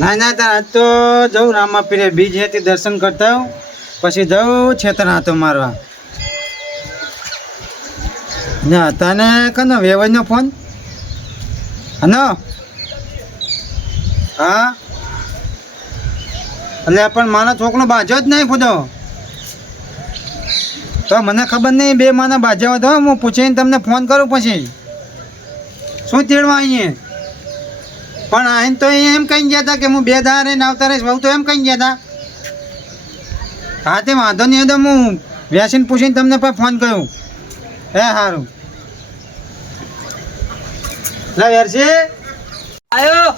ના ના, તાર આજ તો જવું રામા પીરે. બીજ હેતી દર્શન કરતા હું પછી જવું છેતર હાથો મારવા. ના, તને કનો વેવાઈનો ફોન? હનો? હા? એટલે પણ મારા છોકરો બાજ્યો જ નહીં ખુદો. તો મને ખબર નહીં બે માના બાજ્યા તો હું પૂછીને તમને ફોન કરું પછી. શું તેડવા અહીંયા? પણ આઈને તો એમ કહી ગયા હતા કે હું બે દાડા રહીને આવતા રહીશ બહુ તો એમ કહી ગયા હતા. હા તે વાંધો નહીં તો હું વ્યાસીને પૂછીને તમને પણ ફોન કર્યો હે સારું લા વ્યાસી આયો.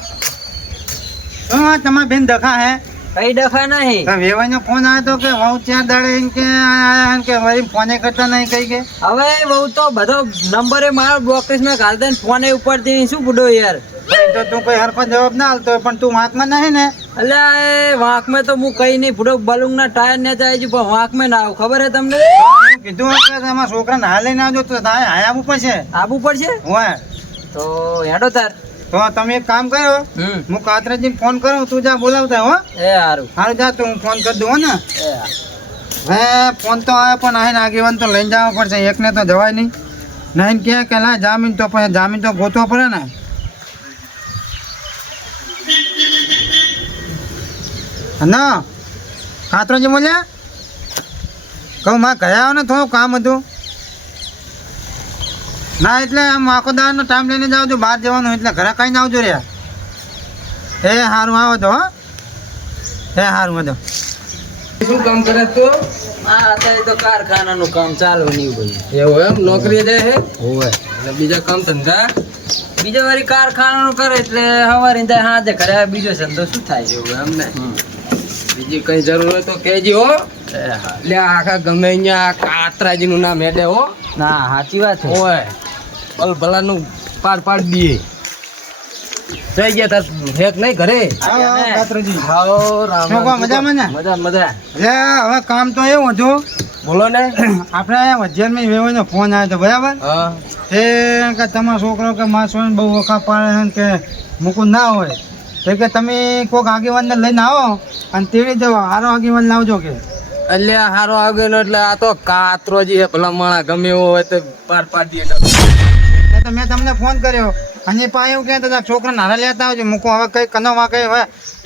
શું આ તમારા બેન દખા હે? કઈ દખા નહીં. વેવાઈનો ફોન આવ્યો તો કે વહુ ત્યાં દાડે એમ કે આયા કે વળી ફોને કરતા નહીં કઈ કે? હવે બહુ તો બધો નંબરે મારો માં ઘાલ દે ફોન ઉપર શું બુડો યાર? તો તું કોઈ હરખો જવાબ ના આલતો પણ તું વાંકમાં નહીં ને. અલ્યા એ વાંક મેં તો હું કઈ નહીં ફૂટો બલુંગ ના ટાયર ને જાય છે પણ વાંક મેં ના આવું ખબર હે તમને? કીધું તમારા છોકરાને હાલ લઈને આવજો તો તારે હાય આવવું પડશે. આબુ પડશે? હોય તો હેડો તાર. તો તમે એક કામ કરો હું કાતરાજી ફોન કરું તું જા બોલાવતા હો. એ સારું સારું જા તું હું ફોન કરી દઉં હો ને. હે. ફોન તો આવે પણ આવીને આગેવાન તો લઈને જવા પડશે એકને તો જવાય નહીં. નહીં કે કે લા જામીન તો પછી જામીન તો ગોતવો પડે ને. ના જે બોલ્યા? કહું માં ગયા ને થોડું કામ હતું. ના એટલે આમ આખો દાવાનો ટાઈમ લઈને જ આવજો બહાર જવાનું એટલે ઘરે કઈ આવજો રે. એ સારું આવો તો હે. એ સારું બધો શું કામ કરે તું? આ અત્યારે તો કારખાનાનું કામ ચાલુ નહીં ભાઈ એવું એમ? નોકરી જાય હે? અને બીજા કામ ધંધા બીજા વારી કારખાનાનું કરે એટલે સવારે હાથે કરે બીજો ધંધો શું થાય એવું એમ ને? બીજી કઈ જરૂર હોય તો કહેજો હો. એ એટલે આખા ગમે અહીંયા કાતરાજી નું નામ હેડે હો. ના સાચી વાત છે. ઓય. ભલ ભલાનું પાડ પાડ દીએ જઈ ગયા તાર હેક નહીં ઘરે? કાતરાજી. હાઓ રામ મજામાં ને? મજા મજા. લે હવે કામ તો એવું હતું. બોલો ને. આપણે વજ્જનમાં વેવાઈનો ફોન આવ્યો હતો બરાબર? હા. તે કે તમારો છોકરો કે મારા છોકરાને બહુ વખા પાડે છે કે મૂકું ના હોય. તે કે તમે કોઈક આગેવાનને લઈને આવો અને તેડી જવો. હારો આગેવાન લાવજો કે. એટલે આ હારો આગળ એટલે આ તો કાતરોજી હે ભલા માણા ગમે એવો હોય તો પાર પાડ તો મેં તમને ફોન કર્યો. અને પાછું એવું કે છોકરા હારા લેતા આવજો. મૂકો હવે કઈ કનો માં કઈ હવે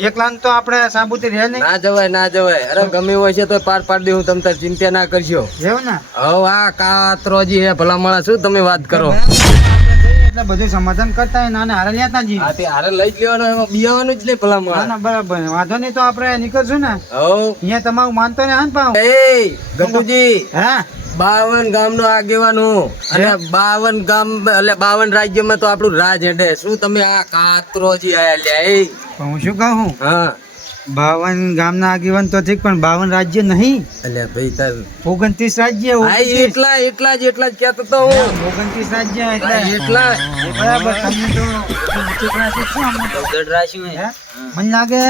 એકલા તો આપણે સાબુતી રહે નહીં. ના જવાય ના જવાય. અરે ગમે હોય છે તો પાર પાડ દે. હું તમને ચિંતા ના કરજો એવું ને? હવે આ કાતરોજી હે ભલા માણા શું તમે વાત કરો? એટલે બધું સમાધાન કરતા હોય નાને હારે લેતા જઈએ હા તે હારે લઈ જ લેવાનો એમાં બિયાવાનું જ નહીં ભલા માં ના બરાબર. વાંધો નહીં તો આપણે નીકળશું ને. હો. અહીંયા તમારું માનતો ને હા ને પાવ એ ગંગુજી. હા? બાવન ગામ નો આગેવાન. હું અને બાવન ગામ એટલે બાવન રાજ્યમાં તો આપણું રાજ હેડે. શું તમે આ કાતરોજી આયા લ્યા એ? હું શું કહું? હા. બાવન ગામના આગેવાન તો ઠીક પણ બાવન રાજ્ય નહીં? અલ્યા ભાઈ તાર ઓગણત્રીસ રાજ્ય એટલા એટલા જ એટલા જ કહેતો તો ઓગણત્રીસ રાજ્ય એટલા એટલે. બરાબર તમને તો ઓગણત્રીસ શું? મને લાગે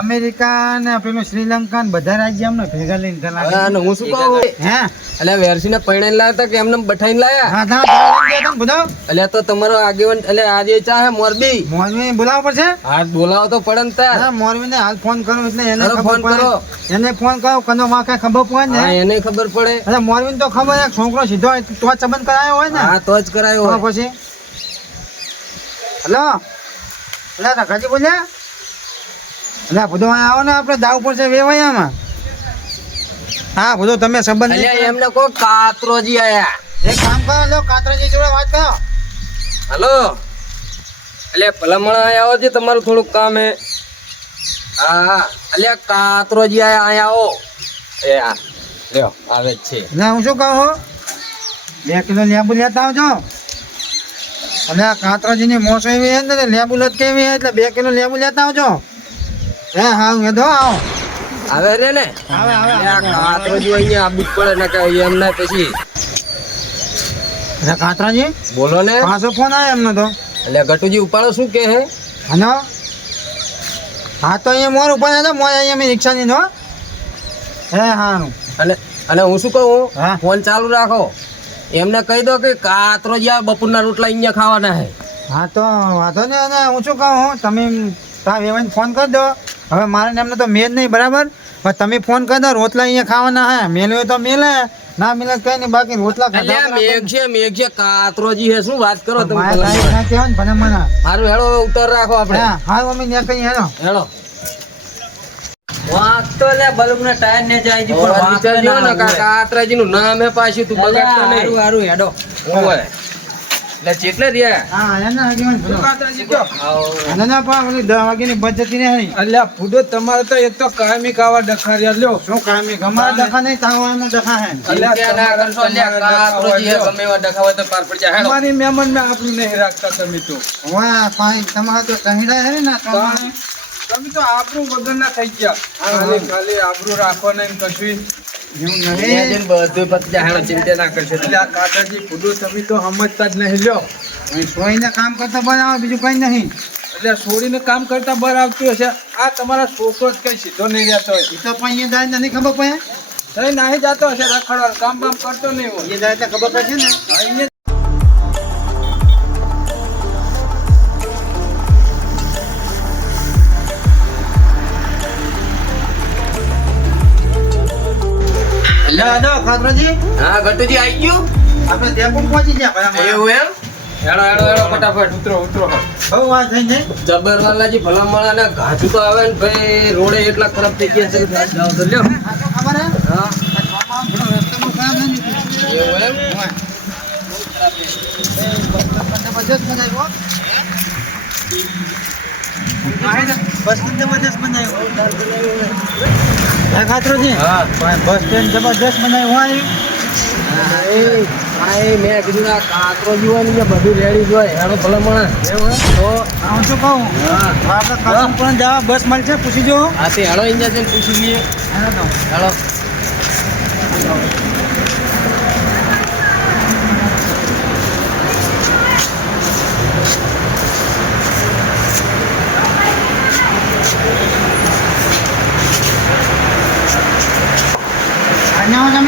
અમેરિકા ને પેલું શ્રીલંકા ને બધા રાજ્ય અમને ભેગા લઈને ગયા અને હું શું કહું? હે? એટલે વેરસી ને પૈણે લાવતા કે એમને બઠાઈને લાયા? હા હા બધા? એટલે તો તમારો આગેવાન એટલે આજે ચાહે મોરબી? મોરબી બોલાવવો પડશે? હા બોલાવો તો પડે ને તાર. હા મોરબી ને હાલ ફોન કરો એટલે એને ફોન કરો. એને ફોન કરો કનો માં કઈ ખબર પડે હા ને એને ખબર પડે. એટલે મોરબી તો ખબર એક છોકરો સીધો તો ચબન કરાયો હોય ને? હા તો જ કરાયો હોય. પછી? હલો? એટલે રખાજી બોલ્યા? એટલે બધું આવો ને આપણે દાવ પડશે વેવાયામાં હા બધું તમે સંબંધ એમને કો કાતરોજી આયા. એક કામ કરો લો કાતરોજી જોડે વાત કરો. હલો. અલ્યા ભલામણ આવો છે તમારું થોડુંક કામ હે. હા એટલે અલ્યા કાતરોજી આયા અહીંયા આવો. એ આ લ્યો આવે છે. ના હું શું કહું બે કિલો લેબુ લેતા આવજો. અને આ કાતરાજીની મોસમ એવી છે ને લેબુ લટકે કેવી એટલે બે કિલો લેબુ લેતા આવજો. હે હા હું તો આવો. આવે રે ને? આવે આવે અલ્યા અહીંયા આબુ પડે ને કે એમને પછી. કાતરાજી બોલો ને. પાછો ફોન આવ્યો એમનો તો. એટલે ગટુજી ઉપાડો શું કે હે? હલો? હા તો અહીંયા મોર ઉપર હતો મોર અહીંયા મેં રિક્ષાની નો હે. હા અને અને હું શું કહું? હા. ફોન ચાલુ રાખો. એમને કહી દો કે કાતરોજી આ બપોરના રોટલા અહીંયા ખાવાના હે હા તો વાંધો નહીં અને હું શું કહું તમે વેવાઈને ફોન કરી દો. હવે મારે એમને તો મેજ નહીં બરાબર? પણ તમે ફોન કરી દો રોટલા અહીંયા ખાવાના હે. મેલ્યો તો મેલે. ના મિલે કઈ નહીં બાકી રોટલા ખાધા મેઘ છે મેઘ છે કાતરોજી હે શું વાત કરો તમે? મારા ના કહેવાય ને ભલે મને. હારું હેડો ઉતર રાખો આપણે. હા હા મમ્મી ને કઈ હેડો. હેડો. વાત તો લે બલૂનના ટાયર ને જાય પણ વાત ને કાકા કાતરાજી નું નામ હે પાછું તું અલ્યા, નહીં. હારું, હારું, હેડો. ઓય એટલે ચેટલે રહ્યા હા એના આગેવાન ભલો. આવો. ના ના પણ ઓલી દસ વાગ્યાની બસ જતી રહે અલ્યા ફૂડો તમારે તો એક તો કાયમી કાવા ડખાર્યા લ્યો. શું કામ ગમાર દખા નહીં તાવ એમાં હે. અલ્યા, ના કરશો, અલ્યા, કાતરોજી ગમે એવા ડખા હોય તો પાર પડી જાય. હેડો અમારી મહેમાન મેં આપણું નહીં રાખતા તમે તો. વાહ ભાઈ તમારે તો કહીડા હે ના તમે તો થઈ ગયા. ખાલી ખાલી આબરૂ રાખો ને કશું બધું પતી હેડો ચિંતા ના કરશો. એટલે આ કાકાજી ફૂડો તમે તો સમજતા જ નહીં. લ્યો. સોઈને કામ કરતા બનાવો બીજું કંઈ નહીં. એટલે છોડીને કામ કરતા બર આવતી હશે. આ તમારા છોકરો જ કઈ સીધો નહીં રહેતો હોય. એ તો પણ જાય તો નહીં ખબર પડે? તઈ નહીં જતો હશે રખડવા કામ બામ કરતો નહીં હોય. એ જાય તો ખબર પડશે ને? અહીંયા લે દો ખાતરોજી હા ગટુજી આવી ગયું આપણે દેપુર પહોંચી ગયા એવું એમ હેડો હેડો હેડો ફટાફટ ઉતરો ઉતરો બહુ વાત થઈ જાય જબરવાલાજી ભલામણા ને ઘાસું તો આવે ને ભાઈ રોડે એટલા ખરાબ થઈ ગયા છે કે જાઓ તો લ્યો ખબર હા ને એવું એમ. બસ સ્ટેન્ડ જબરજસ્ત બનાવ્યો ખાતરોજી હા બસ સ્ટેન્ડ જબરજસ્ત બનાવ્યું હોય મેં કીધું આ કાતરો ને બધું રેડી જ હોય હેડો ભલામણા તો હું શું કહું પણ જવા બસ મળશે પૂછી જો હા તે હેડો ઇન્જેક્શન પૂછી લઈએ હેડો હેડો અહીંયા આવો તમે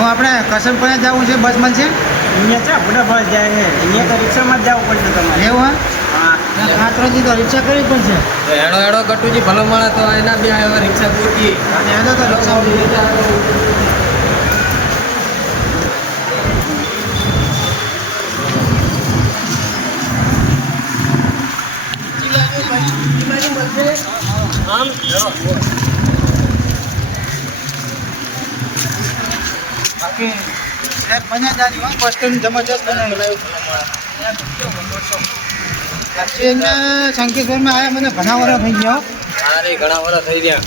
હવે આપણે કસમપુરા જવું છે બસ મળશે? અહીંયા ચા બધા બસ જાય છે. અહીંયા તો રિક્ષામાં જ જવું પડશે તમારે. એવું હા? ખાતરોજી તો રિક્ષા કરવી પડશે. તો એડો હેડો ગટુજી ભલામણા તો એના બે હવે રિક્ષા પૂરતી અને તો રિક્ષા એક મહિના જારી હોય બસ સ્ટેન્ડ જબરજસ્ત સાચી અહીંયા શંકેશ્વરમાં આવ્યા મને ઘણા વર્ષ થઈ ગયા. અરે ઘણા વર્ષ થઈ ગયા.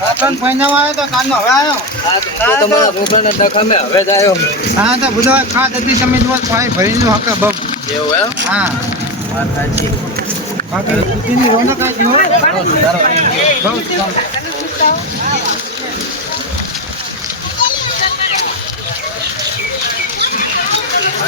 હા ત્રણ આવ્યો તો કાલનો હવે આવ્યો? હા તમારા છોકરાને દખામે હવે જ આવ્યો. હા તો ખાત હતી તમે જુઓ પાણી ભરીને હકે બબ. એવું એમ? હા. વાત સાચી. બાકી રોનક આવી બહુ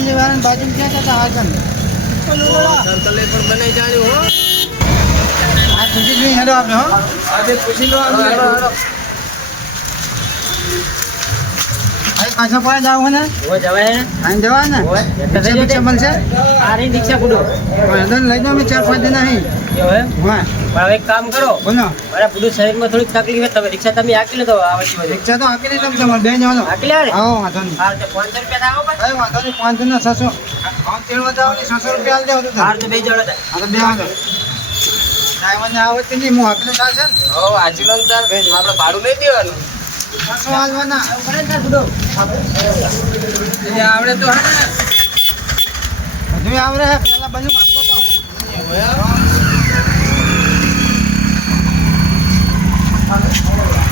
ઘરે દાબેલી વાળા બાજુ ક્યાં જતા આગળ? સર્કલે પણ બનાઈ જાણ્યું હો. હા પૂછી જોઈએ હેડો આપણે હો આજે પૂછી લો હેડો, હેડો, જાવ ને જવા ને લઈ જાઓ ચાર પાંચ દિન અહીં. હા. હવે એક કામ કરો. બોલો. મારા પૂરું શરીરમાં થોડીક તકલીફ છે તમે રિક્ષા તમે હાકી લો તો રિક્ષા તો હાકી નહીં તમારે બે જવાનો. હાકી લે આવો વાંધો નહીં. તો પાંચસો રૂપિયા થાવો પણ કઈ વાંધો નહીં પાંચ દિનના છસો. આમ તેડવા ને છસો રૂપિયા આલી દેવો તો હાર તો બે જણો હા તો બે વાંધો ડ્રાઈવરને આવે નહીં હું હાકલે ચાલશે ને. હો, વાંચી લોન ચાલ તાર. આપણે ભાડું નહીં દેવાનું. ને આવડે તો હે ને. બધું આવડે પેલા બધું વાંચતો તો. હા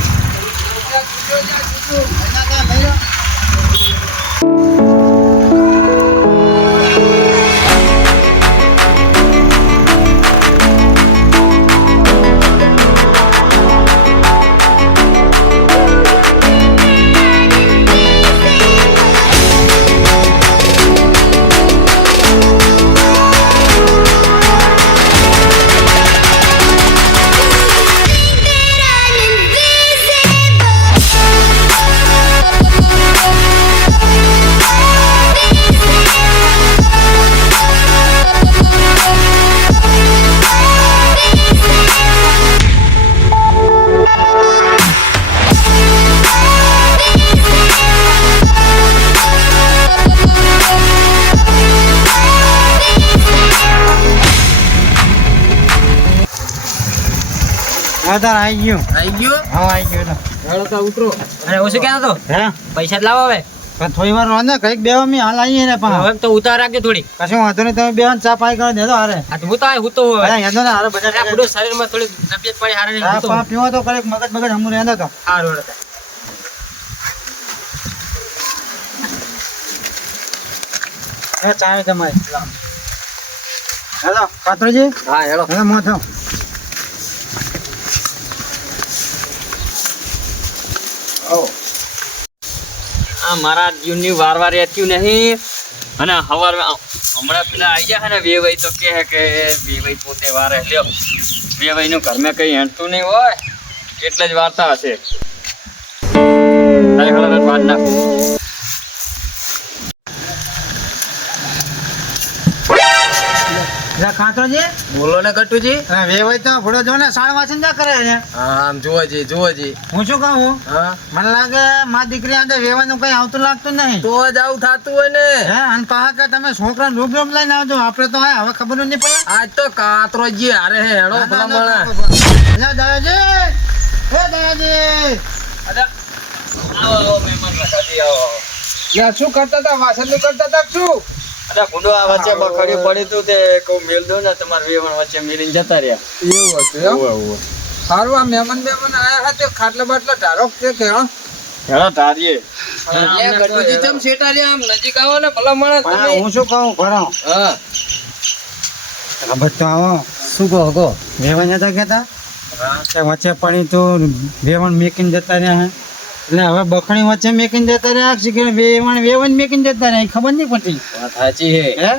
તાર આવી ગયો. આવી ગયો? હા આવી ગયું. હેડો તો ઉતરો. અને ઓછું કહેતો તો હે? પૈસા લાવો હવે. પણ થોડી વાર વાંધો કંઈક બે મી હાલ આવીએ ને પણ. હવે તો ઉતાર રાખજો થોડી. કશું વાંધો નહીં તમે બે ચા પાઈ કરો દેજો હારે. આ હું તો આ હું તો અરે યાદો ને હારે બધા આ શરીરમાં થોડી તબિયત પડી હારે નહીં તો પીવો તો કરેક મગજ મગજ હમું રહેતો તો. હારું હેડો. એ ચા તમારી હેલો કાતરજી હા હેલો. હેલો મોથો આ મારા જીવની વાર વાર રહેતું નહીં. અને હવાર હમણાં પેલા આવી ગયા ને વેવાઈ તો કહે કે વેવાઈ પોતે વારે. લ્યો, વેવાઈ નું ઘરમાં કઈ હેંડતું નહીં હોય. એટલે જ વાર્તા હશે. વાત નાખ. લે બોલો ને કટુજી. અરે વેવાઈ તો ફોડો જો ને સાળ વાંચન જા કરે છે? આમ જોવો જી હું શું કહું? હા. મને લાગે મા દીકરી આંતે વેવાનું કઈ આવતું લાગતું નહીં. તો જ આવું થતું હોય ને. હે અને પાછા કે તમે છોકરા રૂપ રૂપ લઈને આવજો. આપણે તો હવે ખબર નહીં પડે. આજ તો કાતરો જી હારે હે હેડો ના, ના, ભલા ના, દાદાજી. હે દાદાજી. આવો આવો મહેમાન રખાજી આવો યા શું કરતા હતા? વાસણ કરતા હતા શું? અરે ગુંડો આ વચ્ચે બખડ્યું પડ્યું તું તે કહું મેલ દો ને તમારે વેવણ વચ્ચે મિલીને જતા રહ્યા. એવું હતું એમ? સારું આ મહેમાન મહેમાન આયા હતા તે ખાટલા બાટલા ઢારો કે કે હં? હેડો તારીએ લે કટુજી શેટા રે આમ નજીક આવો ને ભલા માણસ તમે. હું શું કહું? ભરો હા. ખબર તો આવો શું કહો કહો વેવણ નતા કેતા વચ્ચે પડી તો વેવણ મેકીને જતા રહ્યા હે. એટલે હવે બખણી વચ્ચે મેકીને જતા રહ્યા છે કે વેવણ વેવણ મેકીને જતા રહ્યા ખબર નહીં પડતી. વાત સાચી હે હે?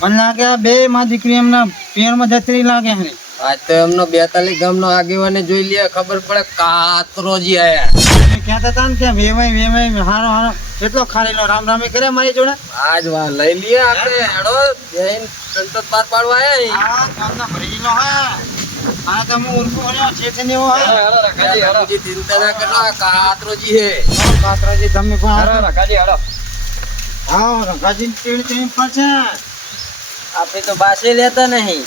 મને લાગે આ બે માં દીકરી એમના પેરમાં જતરી લાગે હે આજ તો એમનો બેતાલીસ ગામનો આગેવાને જોઈ લે ખબર પડે કાતરોજી આયા. ક્યાં હતા ને કે વેવાય વેમાય હારો હારો. કેટલો ખારેલો રામ રામે કરે મારી જોડે? આજ વા લઈ લઈએ આપણે હેડો. જઈને સંતત પાર પાડવા આયા ગામના ભરીનો હે. આ તો હું ઉર્ફો રહ્યો ચેતની હો હે કાતરોજી ચિંતા ના કરો આ કાતરોજી હે કાતરોજી તમે પણ રખાજી હેડો આવો રંગાજી ટીડ ટીડ પાછા આપણે તો બાસે લેતા નહીં.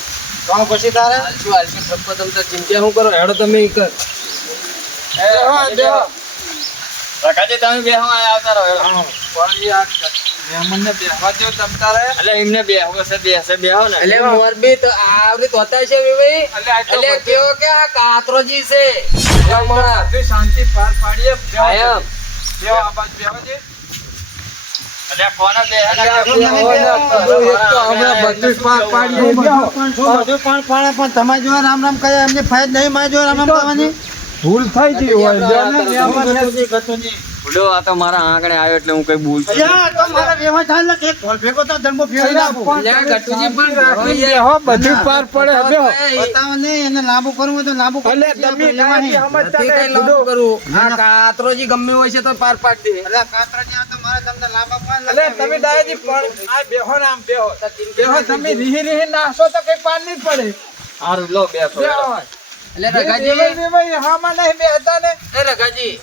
તો પછી તારે? હાલશું હાલશું તમે તમ તાર ચિંતા શું કરો? હેડો તમે કર. રખાજી તમે બે આવતા રહો પણ મહેમાનને બેહવા એટલે એમને ને. એટલે મોરબી તો આવરી તોતા છે ભાઈ. એટલે કેવો કે આ કાતરોજી છે. શાંતિ પાર પાડીએ બેહો, આ બાજુ. એટલે કોને બધું પાડે તમારી જોડે રામ રામ કયા એમની ફાયદ નહીં મારે જોડે રામ રામ કહેવાની ભૂલ થઈ ગઈ હોય આ તો મારા આંગણે આવ્યો એટલે હું કઈ બેહો, બધું પાર પડે હવે બતાવો એને લાંબુ કરવું હોય તો લાંબુ કાતરોજી ગમે હોય છે તો પાર પાડ દે. એટલે કાતરાજી, આ તો મારે તમને લાંબા પાન અલે તમે દાદાજી પણ આ બેહો નામ બેહો. બેહો તમે રીહી રીહી નાખશો તો કઈ પાર નહીં પડે. હારું લો બેસો બેહો. એટલે રઘાજી. ભાઈ હામાં નહીં બેહતા ને. એ રઘાજી.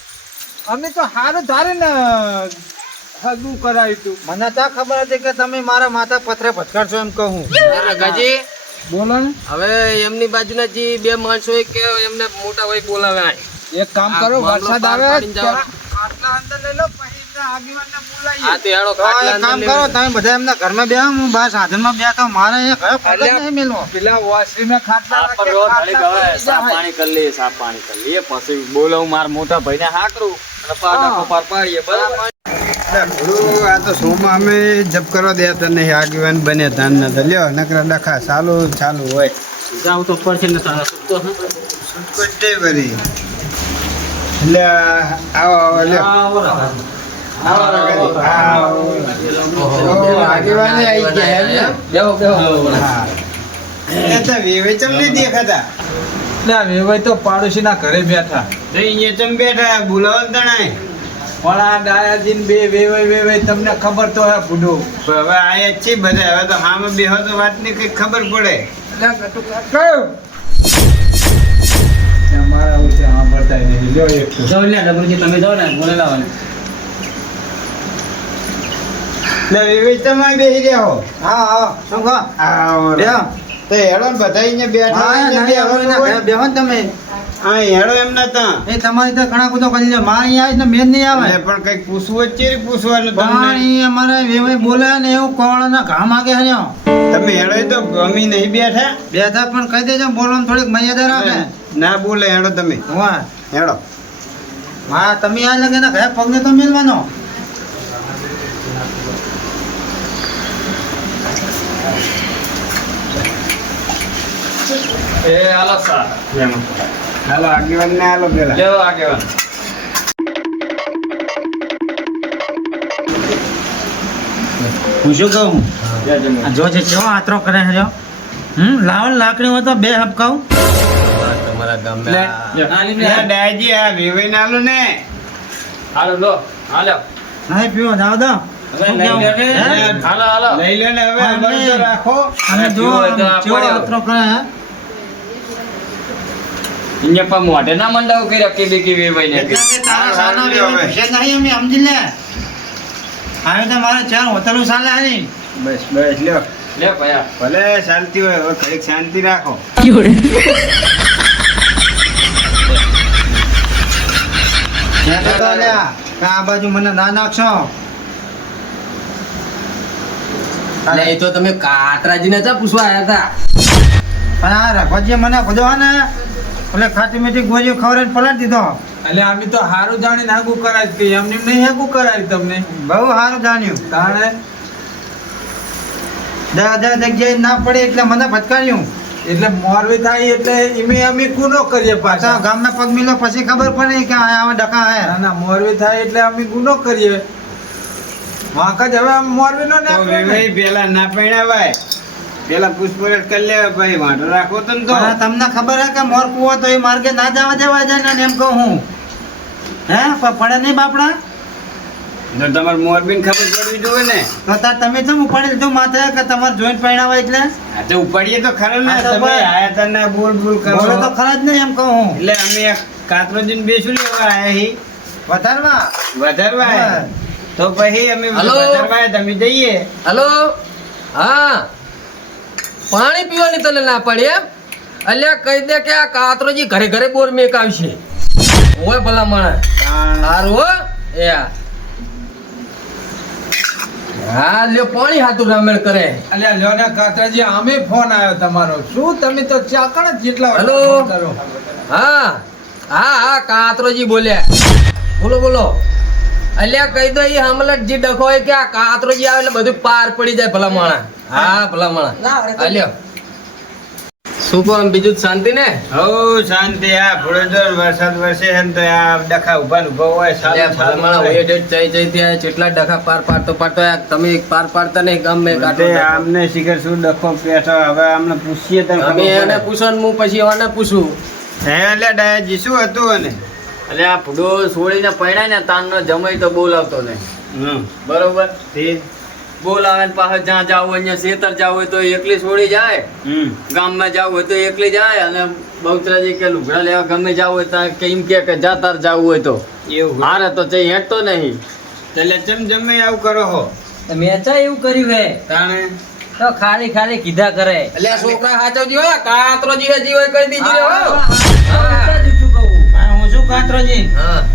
અમે તો હારું ધારે ને હગું કરાવ્યું તું. મને તો ખબર હતી કે તમે મારા માથા પથરે પથકારશો એમ કહું રઘાજી. બોલો ને. હવે એમની બાજુના જે બે માણસો હોય કે એમને મોટા ભાઈ બોલાવે એક કામ કરો વરસાદ આવે. આટલા અંદર લઈ લો પછી એમના આગેવાનને બોલાવીએ. હા તો હેડો ખાટલા કામ કરો તમે બધા એમના ઘરમાં બે હું બહાર સાધનમાં બે મારે એ ઘરે પગ નહીં મેલવો? પેલા વોશરીને ખાટલા આ પર રાખે, રો ખાટલા ઘડીક હવે પડી સાફ પાણી કરી લઈએ સાફ પાણી કરી લઈએ પછી બોલાવું મારા મોટા ભાઈને હા. અને પાર ડાકો પાડીએ બરાબર? આ તો સોમાં અમે જપ કરવા દેતા નહીં આગેવાન બને ધાન ના તો લ્યો નકરા ડખા ચાલુ ચાલુ હોય. જાવ તો પડશે ને તારા સુતો છૂટકો જ નહીં એટલે આવો આવો લ્યો. એમ ને? હા. ના ઘરે બેઠા બેઠા બોલાવો પણ આ ડાયાજીન બે વેવાઈ વેવાઈ તમને ખબર તો હે બુડો હવે આયા છે બધા હવે તો બે બેહો તો વાતની કઈ ખબર પડે મારા ઉસે સાંભળતા નહીં લ્યો એક જો લે ડબલજી તમે જાઓ ને બોલે લાવો ને એટલે વેવે તમે રહ્યા હો. હા હા. શું કહો? આવો તો હેડો ને બધા અહીંયા બેઠા હા, ને બેહો. ને તમે. હા હેડો એમના ત્યાં એ તમારી તો ઘણા બધો કરી મારે અહીંયા આવીને મેન નહીં આવે. પણ કંઈક પૂછવું જ છે પૂછવાનું પણ અમારે બોલે ને એવું કોળાના ઘા માગે તમે હેડો તો ગમી નહીં બેઠા. બેઠા પણ કહી દેજો બોલવાનું થોડીક મર્યાદા રાખે. ના બોલે હેડો તમે. વાહ. હેડો. હા તમે આ લગે ના ઘરે પગને તો મિલવાનો. એ હાલો સા હાલો આગેવાન ને હાલો પેલા. લેવો આગેવાન. હું શું કહું જો છે કેવો આતરો કરે છે જો. હમ લાવો લાકડી હોય તો બે હપકાવું તમારા ગામમાં લે, ડાયજી આ વેવાઈ ને. હાલો લો હાલો. નહીં પીવો જાવ દો લઈ? લે ને. હાલો હાલો. લઈ લો હવે હા. રાખો. અને જો પડ્યો. આતરો કરે હે? અહીંયા પણ મોઢે ના મંડાવ કે કે બે કે વેવાઈ ને કે તારા સાનો રે. પૂછે નહીં અમે સમજી લે. આવી તો મારે ચાર હોટલો ચાલે આની બસ બસ લ્યો. લે ભયા ભલે શાંતિ હોય હવે ઘડીક શાંતિ રાખો. આ બાજુ મને ના નાખશો. અરે એ તો તમે કાતરાજીને ચા પૂછવા આવ્યા હતા. પણ આ રઘોજી મને ખોદવા ને એટલે ખાટી મીઠી ગોળીઓ ખવડાવીને પલાળી દીધો. એટલે અમે તો હારું જાણીને હાગું કરાય કે એમને એમ નહીં હાગું કરાય તમને? બહુ સારું જાણ્યું. તાણે? દસ દસ જગ્યાએ ના પડે એટલે મને ફટકાર્યું એટલે મોરવી થાય એટલે ઈમે અમે ગુનો કરીએ પાછા? ગામના પગ મિલો પછી ખબર પડે કે આ આવા ડકા હે. ના ના મોરવી થાય એટલે અમે ગુનો કરીએ. વાંક જ હવે તો ના. વેવાઈ પેલા ના પૈણાવાય પેલા પુષ્પરાજ કરી લે ભાઈ વાંઢો રાખો તો ને તમને ખબર હે કે મોર કુવો તો એ માર્ગે ના જવા દેવા જાય ને એમ કહું હું. હે પડે નહીં બાપડા? તો તમારે મોરબીન ખબર પડવી જોઈએ ને. તો તાર તમે તો ઉપાડી લીધું માથે કે તમારે જોઈન્ટ પહેણાવા એટલે? આ તો ઉપાડીએ તો ખરા ને. તમે આયા તને ને બોલ બોલ કરો. બોલો તો ખરા જ નહીં એમ કહું હું. એટલે અમે એક કાતરોજીને બેસું લેવા આયા હી. વધારવા? વધારવા તો પછી અમે વધારવા તમે જઈએ. હલો? હા. પાણી પીવાની તને ના પડે એમ? અલ્યા કહી દે કે આ કાતરોજી ઘરે ઘરે બોર મેક આવશે હોય ભલા માણસ. સારું હો. એ હા. લ્યો પાણી હાથું રામેણ કરે. અલ્યા લ્યો ને કાતરાજી અમે ફોન આવ્યો તમારો. શું તમે તો ચાકણ જ જેટલા હેલો? કરો? હા. હા હા કાતરોજી બોલ્યા. બોલો બોલો. અલ્યા કહી દો એ હમલટ જે ડખો હોય કે આ કાતરોજી આવે એટલે બધું પાર પડી જાય ભલા માણા હા ભલા માણા અલ્યો શું કોમ બીજું શાંતિ ને હો શાંતિ આ ફળદર વરસાદ વરસે છે તો આ ડખા ઊભા ને ઊભા હોય અલ્યા સારું ભલા હોય. ડેટ જઈ જઈ ત્યાં કેટલા ડખા પાર પાડતો પાડતો આ તમે પાર પાડતા નહીં ગામ મેં કાઢો આમને શિખર શું ડખો પેઠો હવે આમને પૂછીએ તમે અમે એને. પૂછો ને હું પછી એને પૂછું. હે એટલે ડાયાજી શું હતું અને? એટલે આ ફૂડો છોડીને પૈણાય ને તાનનો જમાઈ તો બોલાવતો નહીં. હમ. બરોબર? તે બોલાવે ને પાછળ જ્યાં જવું હોય અહીંયા શેતર જવું હોય તો એકલી છોડી જાય ગામમાં જવું હોય તો એકલી જાય અને બહુચરાજી કે લુગડા લેવા ગમે જવું હોય ત્યાં કે એમ કે કે જા જવું હોય તો એવું મારે હારે તો ચઈ હેઠતો નહીં એટલે ચમ જમે આવું કરો હો મેં ચા એવું કર્યું હે તાણે તો ખાલી ખાલી કીધા કરે એટલે છોકરા સાચો જીવો કાતરો હજી હોય કરી દીધી હો હું શું કાતરો જી હું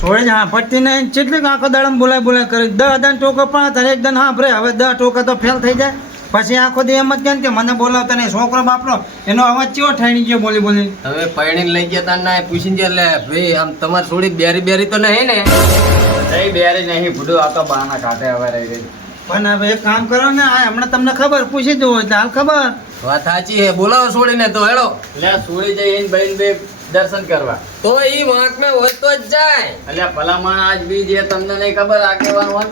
શું જ હા છોડીને ને કેટલીક આખો દાડમ બોલાય બોલાય કરી. દસ દન ટોકો પણ તારે એક દન હા ભરે હવે દસ ટોકો તો ફેલ થઈ જાય. પછી આખો દી એમ જ કેમ કે મને બોલાવતા નહીં. છોકરો બાપરો એનો અવાજ ચેવો ઠાણી ગયો બોલી બોલી. હવે પરણીને લઈ ગયા તા ના પૂછીને ગયા લે ભાઈ આમ તમારે થોડી બેરી બેરી તો નહીં ને? નહીં બેરી નહીં ભૂડું આ તો બાના કાઢે હવે રહી રહી પણ હવે એક કામ કરો ને આ હમણાં તમને ખબર પૂછી જવું એટલે હાલ ખબર. વાત સાચી હે બોલાવો છોડીને તો હેડો એટલે સુડી જઈને બહેન બે દર્શન કરવા. તો ઈ વાંક મેં વધતો જ જાય. એટલે ભલામણ આજ બી જે તમને નહીં ખબર આ કેવાનું હોય.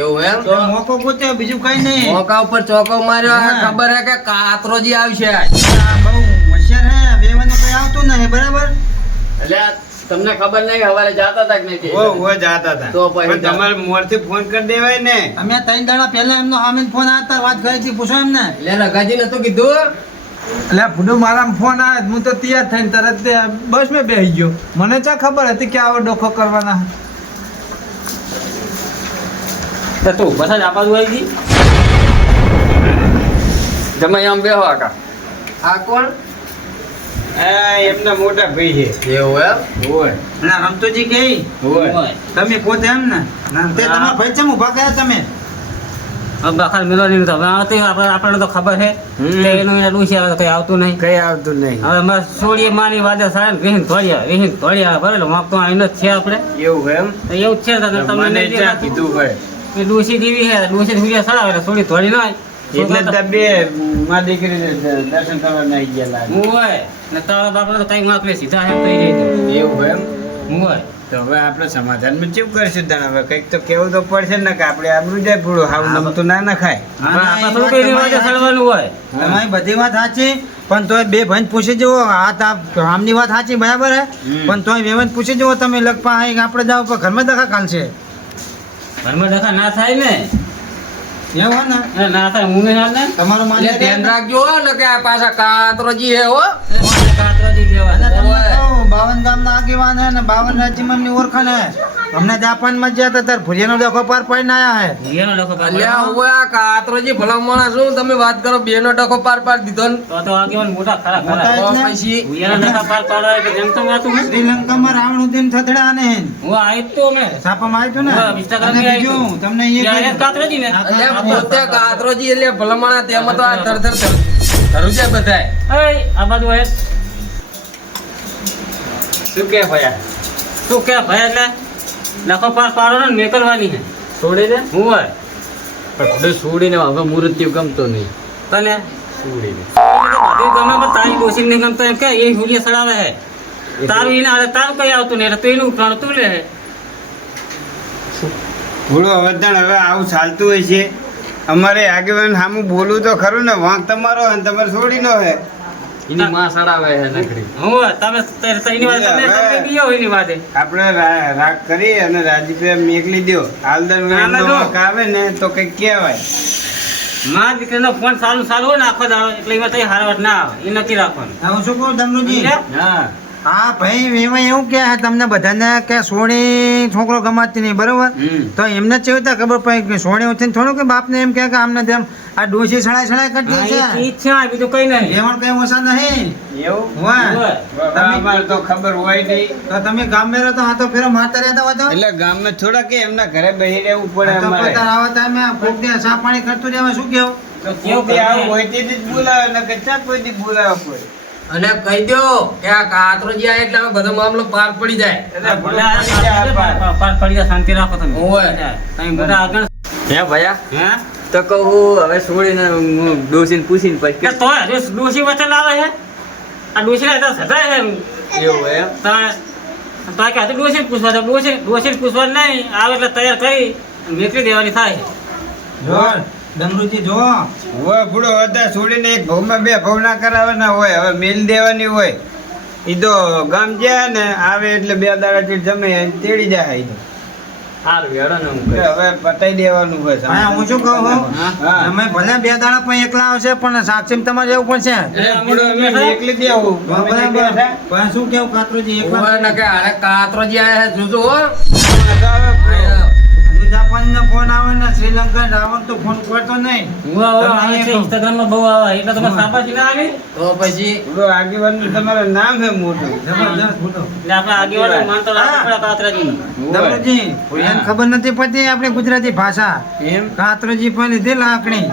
એવું એમ? તો મોકો ગોત્યો બીજું કઈ નહીં. મોકા ઉપર ચોકો માર્યો ખબર હે કે કાતરોજી આવશે બહુ હોશિયાર હે વેવાનું કઈ આવતું નહીં બરાબર? એટલે તમને ખબર નહીં હવારે જાતા હતા કે નહીં ઓ ઓ જાતા હતા તો પછી પણ તમારે મોરથી ફોન કરી દેવાય ને. અમે ત્રણ દાડા પહેલા એમનો સામે ફોન આવતા વાત કરી હતી પૂછો એમને. એટલે રઘાજી નતું કીધું. એટલે ભૂડું મારા ફોન આવે હું તો તૈયાર થઈને તરત બસ મેં બેસી ગયો. મને ચા ખબર હતી કે આવો ડોખો કરવાના તો તું બસ જ આપા આવી ગઈ? તમે આમ બેહો આકા આ કોણ? એમના મોટા ભાઈ છે. એવું એમ? હોય. ના રમતોજી કે હોય. તમે પોતે એમ ને? ના, તે તમારા ભાઈ ચમ ઊભા કર્યા તમે? બખાર મિલોની તો હવે આવતી આપણને તો ખબર છે. કે એનું કઈ આવતું નહીં. કઈ આવતું નહીં. હવે અમારે સોળીએ માની વાદે સારા ને વિહીન ધોળિયા વિહીન ધોળિયા ભરેલો માપ તો આઈનો જ છે આપણે. એવું એમ? એવું જ છે તો તમને નહીં. કીધું હોય? એ ડૂસી જેવી છે ડૂસી સૂર્ય સડાવે સોળી ધોળી ના એટલે જ બે માં દીકરી દર્શન કરવા નહીં ગયેલા હું હોય ને તારા બાપને તો કઈ માકલે સીધા એમ કઈ રહી એવું એમ? હું હોય. તો હવે આપણે સમાધાનમાં ચેપ કરશું તને હવે કંઈક તો કેવું તો પડશે ને કે આપણે આબરું જાય પૂરું હાવ નમતું ના નખાય. હોય. તમારી બધી વાત સાચી પણ તોય બે ભાઈ પૂછી જુઓ. આ તાપ આમની વાત સાચી બરાબર હે? પણ તોય ભાઈ પૂછી જુઓ તમે લગપા આપણે જાઓ ઘરમાં દખા કાલશે ઘરમાં દખા ના થાય ને. તમારું ધ્યાન રાખજો ને કે આ પાછા કાતરોજી હે. હો કાતરોજી જેવા બાવન ગામના આગેવાન હે ને બાવન રાજ્યમાં એમની ઓળખાણ હે. અમને જાપાનમાં જ ગયા હતા ત્યારે ભુરિયાનો ડખો પાર પાડીને આયા હે. એનો ડખો પાર અલ્યા હવે આ કાતરોજી ભલા માણસ શું? તમે વાત કરો બે નો ડખો પાર પાર દીધો ને. તો તો આગેવાન મોટા ખરા ખરા. તો? પછી ભૂયાના ડખા પાર પાડવા કે જેમ તો વાતું ને. શ્રીલંકામાં રાવણ ઉદ્દીન થથડા ને હું આઈ તો મેં છાપામાં આવ્યું ને? હા, Instagram અને માં આવ્યું બીજું તમને એ કાતરોજી ને. અલ્યા પોતે કાતરોજી એટલે ભલા માણસ તેમાં તો આ ધર ધર ધર ધરું બધાય. એ આ બાજુ હોય શું કે ભયા? તું કે ભાઈ એટલે? નખો પાર પાડો ને મેકલવાની છે. છોડી દે? હું હોય? પણ ભૂડું છોડીને હવે મૃત્યુ ગમતો નહીં. તને? છોડીને. બધું ગમે પણ તારી ડોસી નહીં ગમતો એમ કે એ હુલિયા સડાવે હે તારું એને આવે તારું કઈ આવતું નહીં તું એનું પ્રાણ તું લે ભૂલો વધણ હવે આવું ચાલતું હોય છે. અમારે આગેવાન સામું બોલું તો ખરું ને વાંક તમારો અને તમારે છોડી નો હે એની માં સડાવે છે નકરી હું તમે તે- તે એની વાત તમે તમે બીયો એની વાતે. આપણે રાગ કરી અને રાજીપે મેકલી દો હાલદર ના, ના, જો. વાંક આવે ને તો કઈ કહેવાય. માં દીકરીનો ફોન સારું સારું હોય ને આખો દાડો. એટલે એમાં તઈ હારવટ ના આવે. એ નથી રાખવાનું. હું શું કહું દમરુજી હા. હા ભાઈ એમાં એવું કે તમને બધાને કે સોણી છોકરો ગમાતી નહીં બરોબર? તો એમને ચેવતા ખબર પડી કે સોણી ઉઠીને થોડું કે બાપને એમ કે આમને તેમ આ ડોસી સળાય સડાઈ કરતી છે એ છે. આ બીજું કઈ નહીં. એમાં કઈ ઓછા નહીં. એવું? હોય. અમારે તો ખબર હોય નહીં. તો તમે ગામ રહો તો હા તો ફેરો માતા રહેતા હોય તો? એટલે ગામમાં થોડા કે એમના ઘરે બેહી રહેવું પડે અમારે. આવા દે પાણી કરતું રહેવા શું કેવું? તો કેવું કરે? હોય તે જ બોલાવે ને કે ચા કોઈ દી બોલાવવા પડે. અને કહી દો કે આ કાતરોજી આવે એટલે હવે બધો મામલો પાર પડી જાય. પાર- પાર. પડી જાય, શાંતિ રાખો તમે. હોય. તમે બધા આગળ. હે ભયા? હે? તો કહું હવે છોડીને હું ડોસીને પૂછીને પછી તો હજુ વચન આવે છે આ ડોસી ને છે એવું એમ? તો કે હજુ ડોસી પૂછવા તો ડોસી ડોસી પૂછવા નહીં. આવે એટલે તૈયાર કરી નીકળી દેવાની થાય. જો ડમરુજી જો હોય પૂરો હતા છોડીને એક ભવમાં બે ભવના કરાવવાના હોય હવે મેલ દેવાની હોય. એ તો ગામ જાય ને આવે એટલે બે દાડા ચીડ જમે અને તેડી જાય ઈ તો. હવે પતાઈ દેવાનું હોય હા હું શું કહું અમે તમે ભલે બે દાડા પણ એકલા આવશે પણ સાક્ષી તમારે જવું પડશે એકલી દેવું પણ શું કેવું કાતરોજી ને કાતરોજી આયા છે જોજો હો હજુ જાપાનનો ફોન ફોન આવે ને શ્રીલંકા રાવણ તો ફોન કરતો નહીં. હું આવો આવે છે ઇન્સ્ટાગ્રામમાં બહુ આવે. એટલે તમે સાપાજી ના આવી તો પછી આગેવાન તમારું નામ છે મોટું. એટલે આપણે આગેવાનો માનતો આપણા. દમણજી એને ખબર નથી પડતી આપણે ગુજરાતી ભાષા. એમ? કાતરજી પણ લીધી લાકડી.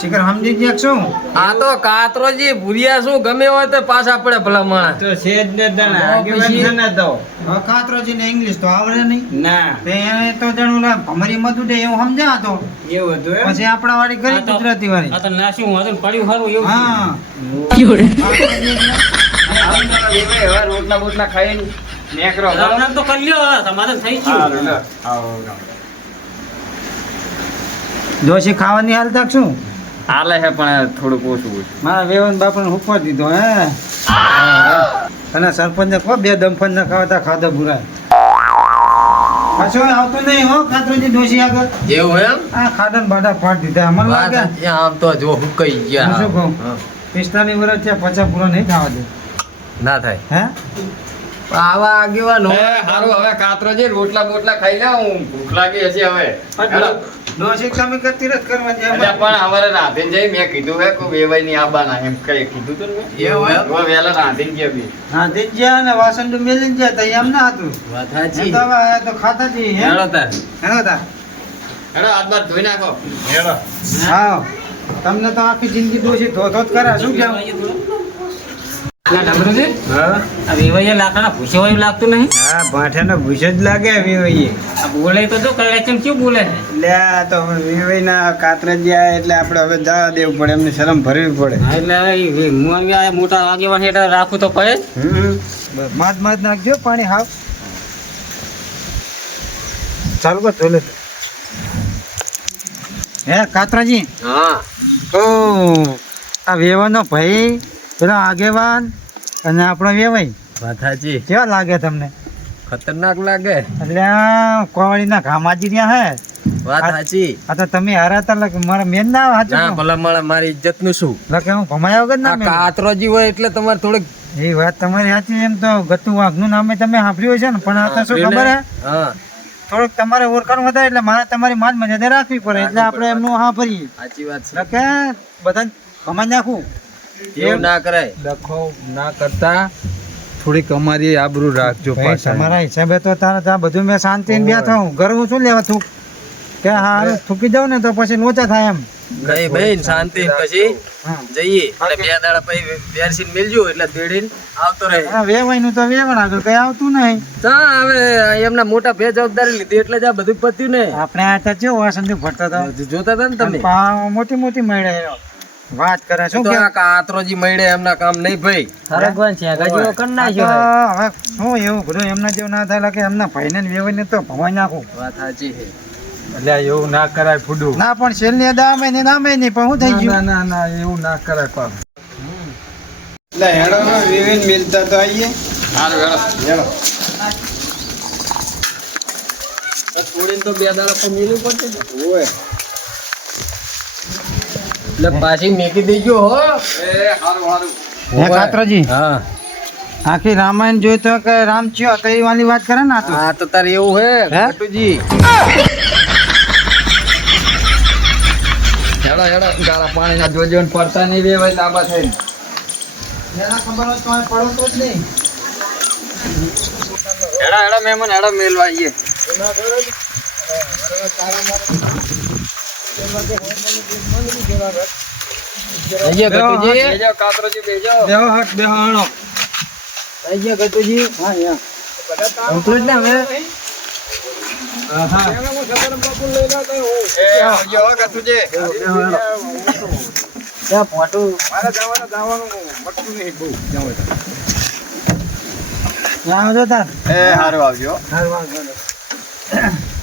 શિખર સમજી ગયા શું? આ તો કાતરોજી ભૂરિયા શું ગમે હોય તો પાછા પડે ભલા માણસ. તો છે જ ને તને. આગેવાન? છે ને તો. હવે ને ઇંગ્લિશ તો આવડે નહીં. ના. તે તો જાણું ભમરી મધુ દે એવું સમજ્યા તો એવું હતું પછી આપણા વાળી કરી કુદરતી વાળી આ તો નાસ્યું હતું પડ્યું ખરું એવું? હા. રોટલા બોટલા ખાઈને નેકરો રામ રામ તો કરી લ્યો સમાધાન થઈ ગયું. જોશી ખાવાની હાલ તક શું? હાલે છે પણ થોડુંક ઓછું મારા વેવન બાપાને ઉપર દીધો હે? અને સરપંચ કહો બે દમફન ના ખાવતા ખાધા ભૂરાય પાછું આવતું નહીં હો કાતરજી ડોશી આગળ. એવું એમ? આ ને બાડા ફાટ દીધા. મને લાગે આમ તો જો હું હું ગયા શું કહું? પિસ્તાલીસ વર્ષ થયા પચાસ પૂરો નહીં ખાવા દે. ના થાય. હે? આવા આગેવાન. સારું હવે કાતરો છે રોટલા બોટલા ખાઈ લે હું ભૂખ લાગી હશે હવે. હેડો. કમી કરતી રત કરવા દે પણ અમારે રાંધીને જઈ મેં કીધું હે કોઈ વેવાઈ ની આબાના એમ કઈ કીધું તું એ હોય વહેલા રાંધીને ગયા બી. હા તે જ્યાં ને વાસણ તો મેલી ગયા તા એમ ના હતું. વાત તો હવે તો ખાતા જ હે હેળો તાર. હેડો તા હેડો હાથ બાર ધોઈ નાખો. હેડો હા. તમને તો આખી જિંદગી ડોશી ધોધો જ કરા શું કેવું લાકડાના ભૂસે વાયું લાગતું નહીં? હા ભાઠાનો ભૂસો જ લાગે વિવઈએ આ બોલે તો જો કઈ બોલે એટલે આ તો વિવયના કાતરજી આયા એટલે આપણે હવે જવા દેવું પડે એમને શરમ ભરવી પડે. એટલે હવે હું આવી આ મોટા આગેવાન હેઠળ રાખવું તો પડે માત માદ નાખજો પાણી હાવ. ચાલુ કર ચોલે હે કાતરાજી? હા. તો આ વેવાનો ભાઈ પેલો આગેવાન અને આપણો વેવાઈ. સાચી. કેવા લાગે તમને? ખતરનાક લાગે. એટલે આ કોવાડીના ઘામાજી રહ્યા હે. વાત સાચી. આ તો તમે હરાતા લગ મારા મેન ના ના ભલા મારા મારી ઇજ્જતનું શું લકે હું ઘમાયા વગર ના. કાતરોજી હોય એટલે તમારે થોડીક એ વાત તમારી સાચી એમ તો ગતુ વાઘનું નામે તમે સાંભળ્યું છે ને પણ આ તો શું ખબર હે? હા. થોડુંક તમારે ઓળખાણ વધારે એટલે મારે તમારી માન મર્યાદા રાખવી પડે એટલે આપણે એમનું હા ભરીએ સાચી વાત છે. કે બધા કમાઈ નાખું. એવું ના કરાય. લખો ના કરતા થોડીક અમારી આબરૂ રાખજો તમારા હિસાબે તો તારે ત્યાં બધું મેં શાંતિ બે થાઉં ગરવું શું લેવા થૂક કે હા થૂકી જાઉં ને તો પછી લોચા થાય એમ. નહીં ભાઈ શાંતિ પછી જઈએ. એટલે બે દાડા પછી વેરસીને મિલજો એટલે તેડીને આવતો રહે. વેવાઈનું તો વેવણ આગળ કઈ આવતું નહીં. તા હવે એમના મોટા બે જવાબદારી લીધી એટલે જ આ બધું પત્યું ને. આપણે આ તો કેવું વાસણ ભરતા હતા? જોતા હતા ને તમે? મોટી મોટી મળે વાત કરે શું કે આ કાતરોજી મળે એમના કામ નહીં ભાઈ. આ તો હવે શું એવું બધું? એમના જેવું ના થાય કે એમના ભાઈને ને વેવાઈને તો ભવાઈ નાખું. વાત સાચી છે. એટલે એવું ના કરાય ફૂડું. ના પણ છેલ્લે દામે ને નામે ને પણ હું થઈ ગયું? ના ના એવું ના કરાય પણ એટલે હેડો વિવિન મિલતા તો આવીએ સારું હેડો. છોડીને તો બે દાડા પર મિલવું પડશે ને. ઓય. એટલે પાછી મેકી દેજો હો એ સારું સારું હે કાતરાજી હા આખી રામાયણ જોઈ તો કે રામ ચિયો તો એ વાળી વાત કરે ને આ તો હા તો તારે એવું હે હે? કટુજી હેડો હેડો ગાળા પાણીના જોજો ને પડતા નહીં રેવાય લાંબા થઈને એના ખબર હોય તો આ પડો તો જ નહીં હેડો હેડો મહેમાન હેડો મેલવા આવીએ કટુજી બેજો કાતરોજી બેજો બેહો હટ બેહો હણો. જઈએ કટુજી હા યા કમ્પ્લીટ ને હવે? એ આવજો હો ગતુજી ત્યાં પોટું લાવો છો તાર. એ સારું આવજો. હાર નહીં.